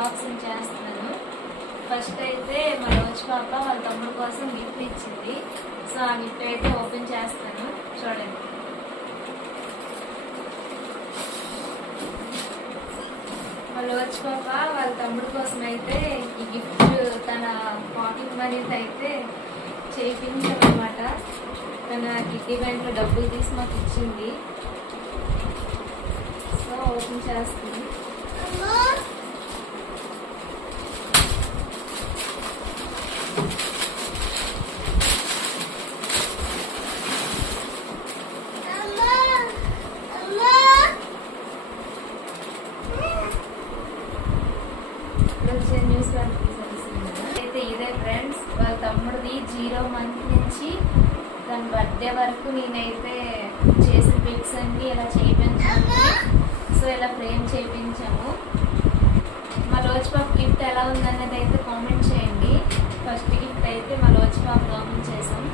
Unboxing చేస్తున్నాను. First అయితే మా రోజు పాప వాళ్ళ తమ్ముడు కోసం గిఫ్ట్ ఇచ్చింది. సో ఆ గిఫ్ట్ అయితే ఓపెన్ చేస్తాను. చూడండి. మా రోజు పాప వాళ్ళ తమ్ముడు కోసం అయితే ఈ గిఫ్ట్ తన పాకెట్ మనీస్ అయితే చేయించామన్నమాట తన కిడ్నీ బ్యాంక్లో డబ్బులు తీసి మాకు ఇచ్చింది. సో ఓపెన్ చేస్తుంది ఇప్పుడు వచ్చే న్యూస్ వాళ్ళకి తెలిసింది కదా. అయితే ఇదే ఫ్రెండ్స్ వాళ్ళ తమ్ముడిది జీరో మంత్ నుంచి తన బర్త్డే అయితే చేసిన పిక్స్ అన్ని ఇలా చేయించాము సో ఇలా ఫ్రేమ్ చేయించాము మా రోజు పాప గిఫ్ట్ ఎలా ఉందనేది అయితే కామెంట్ చేయండి. ఫస్ట్ గిఫ్ట్ అయితే మా రోజు పాప ఓపెన్ చేసాం.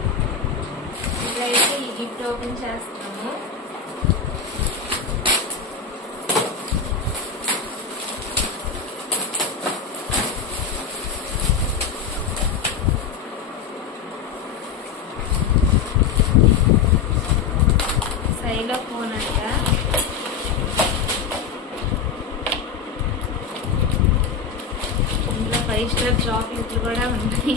ఇప్పుడైతే ఈ గిఫ్ట్ ఓపెన్ చేస్తున్నాము సైలో ఫోన్ అంట. ఇందులో ఫైవ్ స్టార్ చాక్లెట్లు కూడా ఉన్నాయి.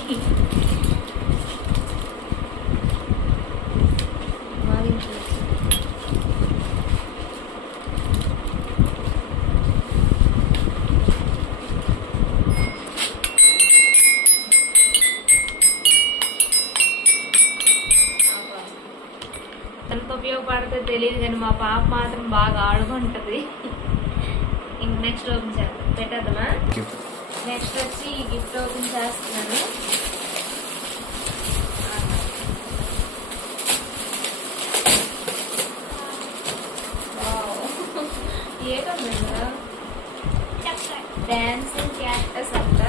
ఉపయోగపడితే తెలియదు కానీ మా పాప మాత్రం బాగా ఆడుకుంటది. ఇంక నెక్స్ట్ ఓపెన్ చేద్దాం. పెట్టేద్దామా? నెక్స్ట్ వచ్చి ఈ గిఫ్ట్ ఓపెన్ చేస్తున్నాను. డాన్సింగ్ క్యాక్టస్ అంట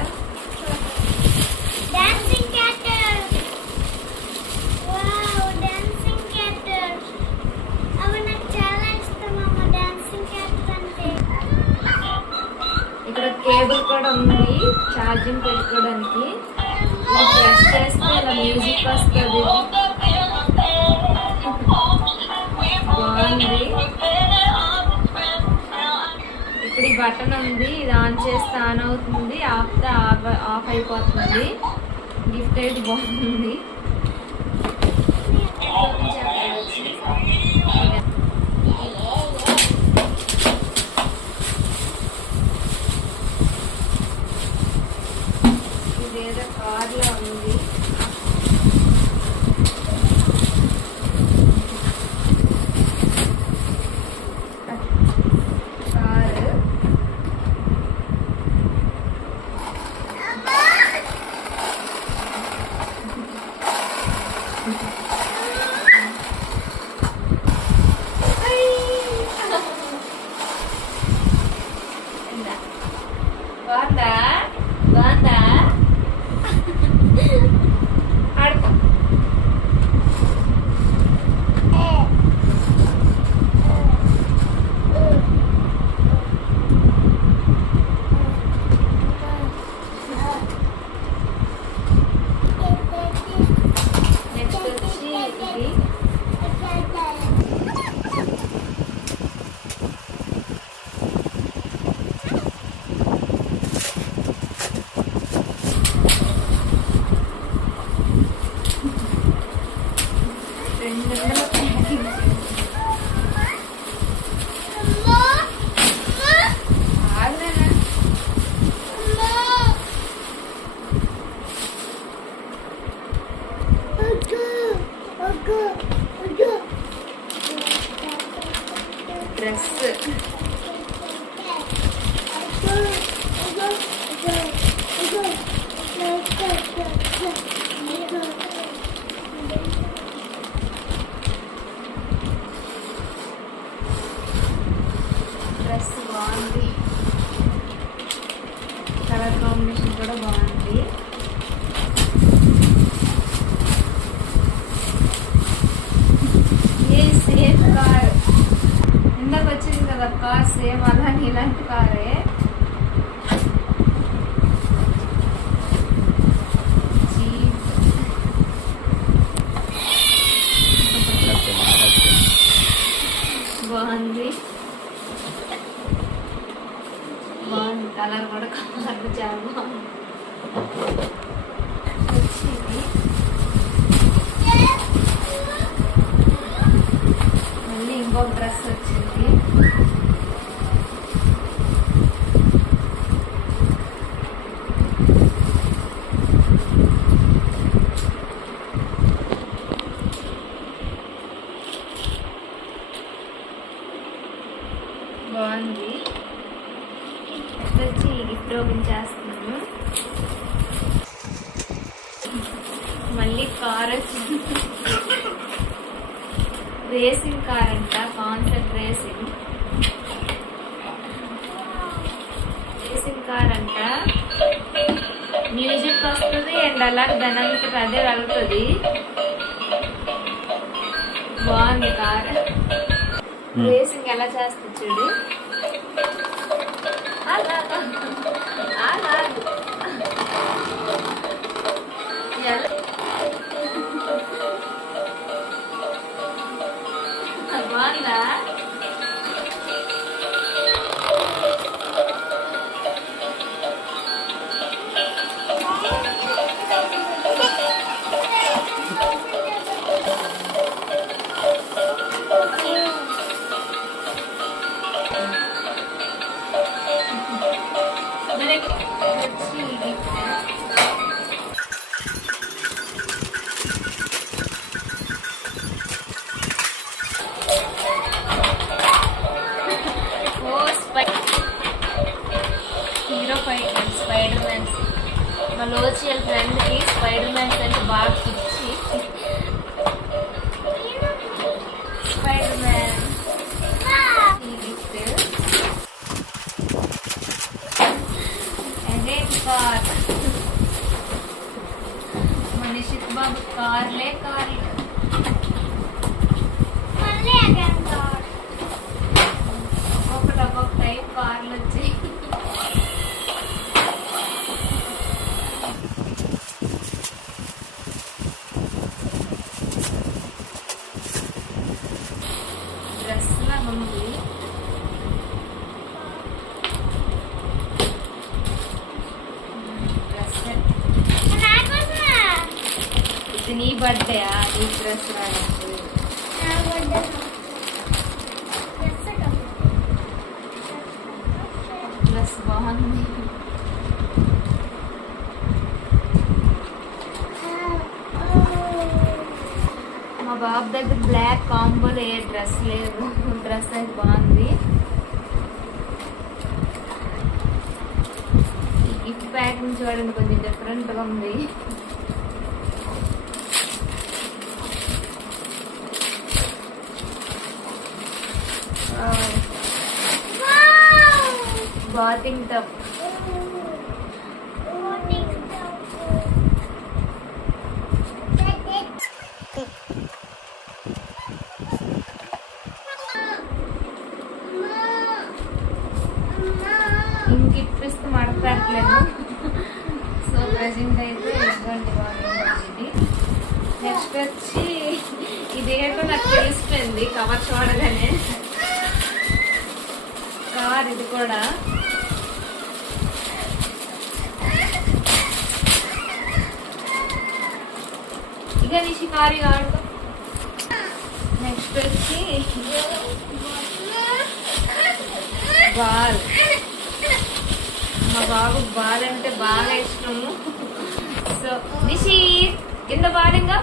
కేబుల్ కూడా ఉంది ఛార్జింగ్ పెట్టుకోవడానికి. ప్రెస్ చేస్తే ఇలా మ్యూజిక్ వస్తుంది. బాగుంది. ఇప్పుడు ఈ బటన్ ఉంది ఇది ఆన్ చేస్తే ఆన్ అవుతుంది ఆఫ్ ఆఫ్ ఆఫ్ అయిపోతుంది. గిఫ్ట్ అయితే బాగుంది. డ్రెస్ బాగుంది. కలర్ కాంబినేషన్ కూడా బాగుంది. ఏ సేఫ్ కార్ ఇందాక వచ్చింది కదా కార్ సేమ్ అలానే ఇలాంటి కారే మళ్ళీ ఇంకొక డ్రెస్ వచ్చింది బాగుంది నెక్స్ట్ వచ్చి గిఫ్ట్ ఓపెన్ చేస్తున్నాను మళ్ళీ కార్ వచ్చింది రేసింగ్ కార్ అంట కాన్సెప్ట్ రేసింగ్. రేసింగ్ కార్ అంట. మ్యూజిక్ వస్తుంది అండ్ అలాగే దానంతట అదే వెళ్తుంది. బాగుంది కార్. రేసింగ్ ఎలా చేస్తుంది చూడు. అలా. కార్. మన బాబు కార్లే కార్లే మళ్ళీ అగైన్ గాడ్ ఒక్కొక్కటి ఒక్కొక్క టైప్ కార్లు వచ్చాయి డ్రెస్ లాగా ఉంది డ్రెస్ నాకోసమా ఇది నీ ఈ డ్రెస్ డ్రెస్ బాగుంది. మా బాబు దగ్గర బ్లాక్ కాంబోలో ఏ డ్రెస్ లేదు. డ్రెస్ అయితే బాగుంది. ఈ గిఫ్ట్ ప్యాకింగ్ చూడండి కొంచెం డిఫరెంట్గా ఉంది. Bathing tub. ఇంక ఇప్పిస్తే మడపెట్టలేదు సో ప్రజెంట్ అయితే ఇటువంటి బాగుంది నెక్స్ట్ వచ్చి ఇదేటో నాకు తెలిసిపోయింది కవర్ చూడగానే. కార్ ఇది కూడా. ఇక నిషి కారు ఆడుకో నెక్స్ట్ వచ్చి బాల్. మా బాబు బాల్ అంటే బాగా ఇష్టము. సో నిషి కింద బాల్ ఇంకా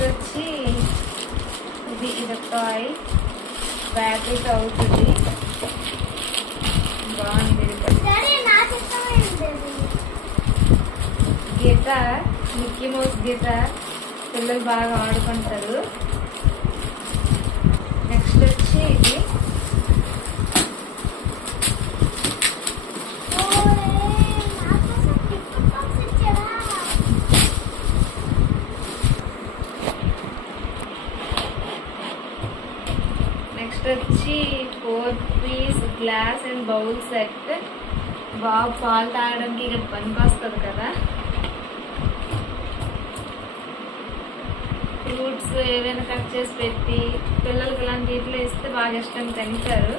వచ్చి ఇది ఇదొక్కాయ ప్యాకెట్ అవుతుంది బాగుంది. గిటార్ మిక్కీ మౌస్ గిటార్ పిల్లలు బాగా ఆడుకుంటారు. నెక్స్ట్ వచ్చి ఇది నెక్స్ట్ వచ్చి four piece glass and bowl set బాగా పాలు తాగడానికి ఇక్కడ పనికి వస్తుంది కదా. ఫ్రూట్స్ ఏవైనా కట్ చేసి పెట్టి పిల్లలకి ఇలాంటి వీటిలో ఇస్తే బాగా ఇష్టం తింటారు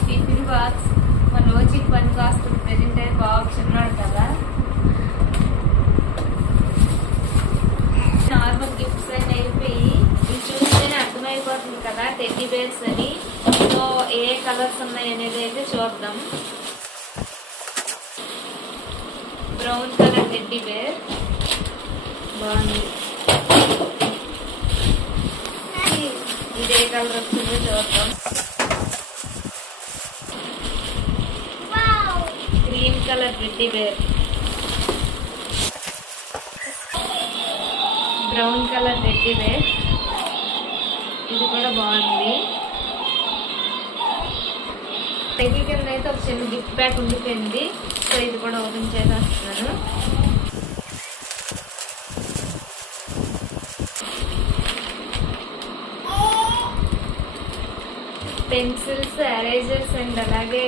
టిఫిన్ బాక్స్ మన రోజుకి పనికి వస్తుంది ప్రజెంట్ అయితే బాగా చిన్నాడు కదా నార్మల్ గిఫ్ట్స్ అని అయిపోయి ఇవి చూస్తేనే అర్థమైపోతుంది కదా టెడ్డీ బేర్స్ అని సో ఏ కలర్స్ ఉన్నాయి అనేది చూద్దాము బ్రౌన్ కలర్ టెడ్డీ బేర్ బాగుంది. ఇదే కలర్ వస్తుందో చూద్దాం. Green colour teddy bear brown colour teddy bear ఇది కూడా బాగుంది. సైకిల్ కింద అయితే ఒక చిన్న గిఫ్ట్ బ్యాగ్ ఉండిపోయింది. సో ఇది కూడా ఓపెన్ చేసేస్తున్నాను పెన్సిల్స్ ఎరేజర్స్ అండ్ అలాగే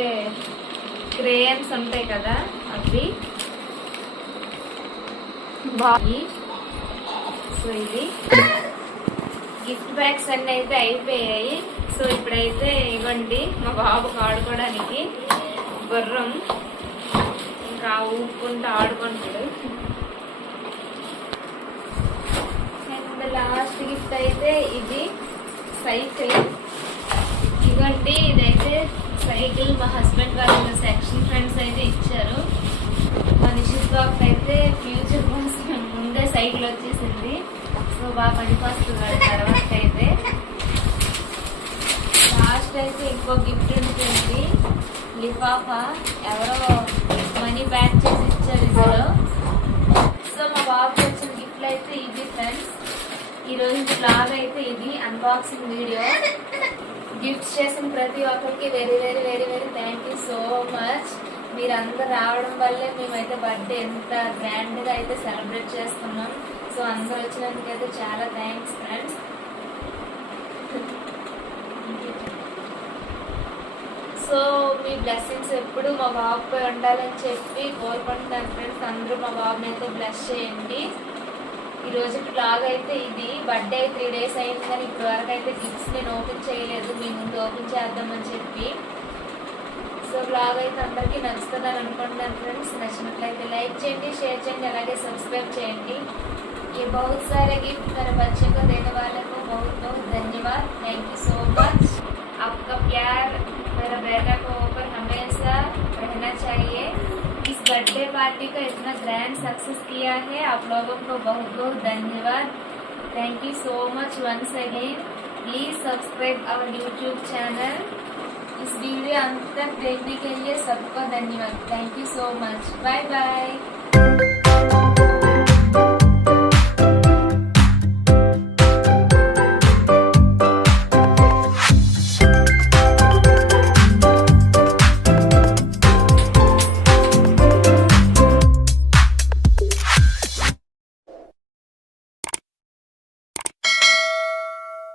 క్రేయన్స్ ఉంటాయి కదా అవి. బాగా సో ఇది. గిఫ్ట్ బ్యాగ్స్ అన్నీ అయితే అయిపోయాయి. సో ఇప్పుడైతే ఇవ్వండి మా బాబుకి ఆడుకోవడానికి గుర్రం ఇంకా ఊపుకుంటూ ఆడుకుంటాడు. అండ్ లాస్ట్ గిఫ్ట్ అయితే ఇది సైకిల్. ఇవ్వండి ఇదైతే సైకిల్ మా హస్బెండ్ వాళ్ళ సెక్షన్ ఫ్రెండ్స్ అయితే ఇచ్చారు. మా నిషిత్ బాబుకి అయితే ఫ్యూచర్ కోసం ముందే సైకిల్ వచ్చేసింది. సో బాగా పనికొస్తున్నాడు తర్వాత అయితే. లాస్ట్ అయితే ఇంకో గిఫ్ట్ ఉంటుంది లిఫాఫా. ఎవరో మనీ బ్యాక్ చేసి ఇచ్చారు ఇందులో. సో మా బాబుకి వచ్చిన గిఫ్ట్లు అయితే ఇది ఫ్రెండ్స్ ఈ రోజు బ్లాగ్ అయితే ఇది అన్బాక్సింగ్ వీడియో గిఫ్ట్స్ చేసిన ప్రతి ఒక్కరికి very very very very thank you so much మీరందరూ రావడం వల్లే మేమైతే బర్త్డే ఎంత గ్రాండ్గా అయితే సెలబ్రేట్ చేస్తున్నాం సో అందరూ వచ్చినందుకైతే అయితే చాలా థ్యాంక్స్ ఫ్రెండ్స్ సో మీ బ్లెస్సింగ్స్ ఎప్పుడు మా బాబుపై ఉండాలని చెప్పి కోరుకుంటున్నాను ఫ్రెండ్స్ అందరూ మా బాబుని అయితే బ్లెస్ చేయండి ఈ రోజు బ్లాగ్ అయితే ఇది బర్త్డే త్రీ డేస్ అయింది కానీ ఇప్పటి వరకు అయితే గిఫ్ట్స్ నేను ఓపెన్ చేయలేదు మీ ముందు ఓపెన్ చేద్దామని చెప్పి సో బ్లాగ్ అయితే అందరికీ నచ్చుతుందని అనుకుంటున్నాను ఫ్రెండ్స్ నచ్చినట్లయితే లైక్ చేయండి షేర్ చేయండి అలాగే సబ్స్క్రైబ్ చేయండి ये बहुत सारे गिफ्ट मेरे बच्चे को देने वाले को बहुत बहुत धन्यवाद थैंक यू सो मच आपका प्यार मेरा बेटा को ऊपर हमेशा रहना चाहिए। इस बर्थडे पार्टी का इतना ग्रैंड सक्सेस किया है। आप लोगों को बहुत बहुत धन्यवाद। Thank you so much once again please subscribe our YouTube channel इस वीडियो अंत तक देखने के लिए सबको धन्यवाद। Thank you so much bye bye